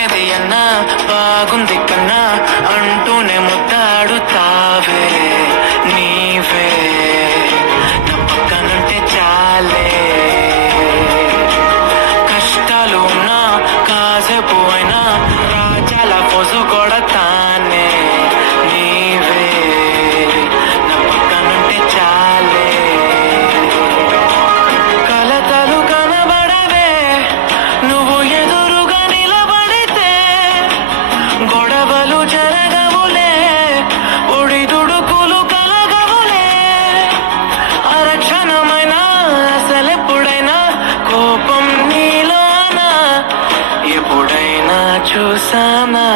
ఏది అన్నా బాగుంది కన్నా అంటూనే ముద్దాడుతావే నీవే నా పక్కనుంటే చాలే. కష్టాలు ఉన్నా కాసేపు అయినా రాజాల పొసు కొడతానే నీవే నా పక్కనుంటే చాలే. కలతలు కనబడవే నువ్వు ఎదురుగా నిలబడితే, గొడవలు జరగవులే ఒడిదుడుకులు కలగవులే. అరక్షణమైనా అసలెప్పుడైనా కోపం నీలోనా ఎప్పుడైనా చూసానా?